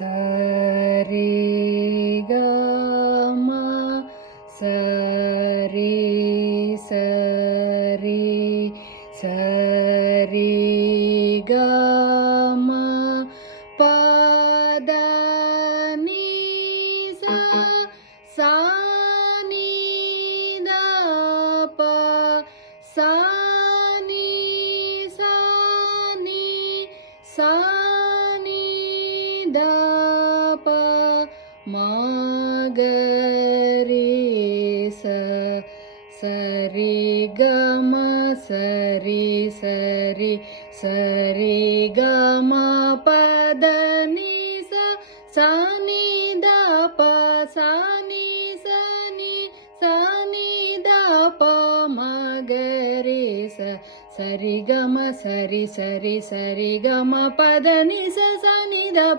சரி கமா சரி சரி சரி கமா பத நீ சா நீ த ப சா நீ சா நீ சா நீ த ப மா க ரே ச சரி கம சரி சரி சரி கம பத நீ சா நீ த ப சா நீ ச நீ சா நீ த ப ம க ரே ச சரி கம சரி சரி சரி கம பத நீ ச சா நீ த ப